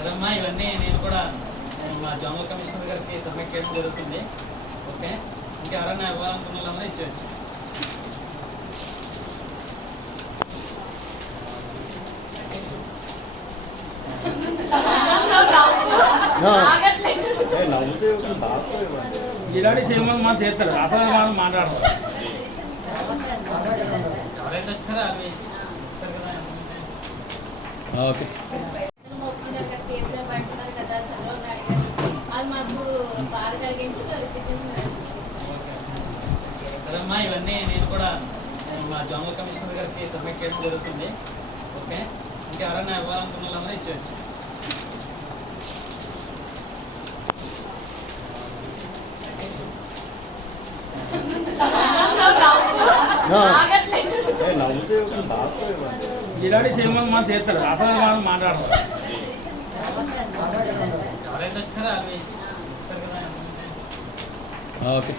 అదమ్మా ఇవన్నీ నేను కూడా నేను మా జోనల్ కమిషనర్ గారికి సబ్మిట్ చేయడం జరుగుతుంది. ఓకే? ఇంకెవరైనా ఇవ్వాలనుకున్న వాళ్ళందరూ ఇచ్చేయచ్చు ఇలాంటి సినిమా మనం చేస్తారు. అసలు మనం మాట్లాడతాం ఎవరైతే వచ్చారో? అవి ఓకే. ఒప్పుకున్నారు కదా కేసీఆర్ పడుతున్నారు కదా చంద్రబాబు నాయుడు గారు అది మాకు బాధ కలిగించి మరి సిగ్నేచర్ అదమ్మా ఇవన్నీ నేను కూడా మా జోనల్ కమిషనర్ గారికి సబ్మిట్ చేయడం జరుగుతుంది. ఓకే? ఇంకెవరైనా ఇవ్వాలనుకున్న వాళ్ళందరూ ఇచ్చేయచ్చు. ఇలాంటి సినిమా మనం చేస్తారు. అసలు మనం కదా. ఓకే.